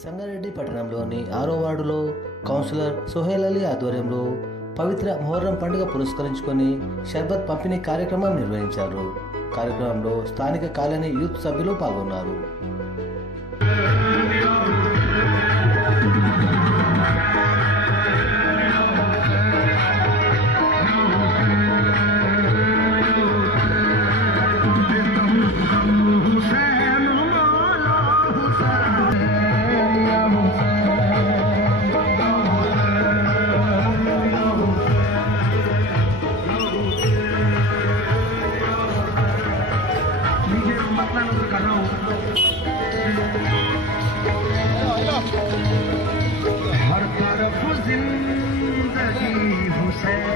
సంగారెడ్డి పట్టణంలోని 6వ వార్డులో కౌన్సిలర్ సుహేల్ అలీ ఆధ్వర్యంలో పవిత్ర మొహర్రం పండుగ పురస్కరించుకొని షర్బత్ పంపిణీ కార్యక్రమం నిర్వహించారు. కార్యక్రమంలో స్థానిక కాలనీ యూత్ సభ్యులు పాల్గొన్నారు. हर तरफ जिंदगी हुसैन।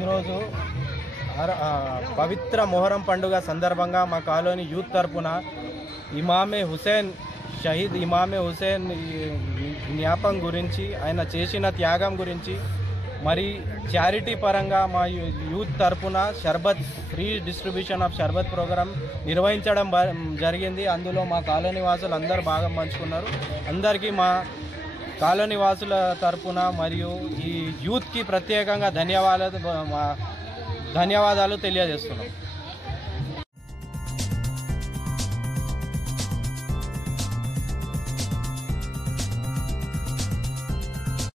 ఈరోజు పవిత్ర మొహరం పండుగ సందర్భంగా మా కాలనీ యూత్ తరపున షహీద్ ఇమామే హుసేన్ జ్ఞాపకం గురించి, ఆయన చేసిన త్యాగం గురించి, మరి చారిటీ పరంగా మా యూత్ తరపున షర్బత్ ఫ్రీ డిస్ట్రిబ్యూషన్ ఆఫ్ షర్బత్ ప్రోగ్రాం నిర్వహించడం జరిగింది. అందులో మా కాలనీ వాసులు అందరూ బాగా పంచుకున్నారు. అందరికీ మా కాలనీ వాసుల తరపున మరియు ఈ యూత్కి ప్రత్యేకంగా ధన్యవాదాలు తెలియజేస్తున్నాం.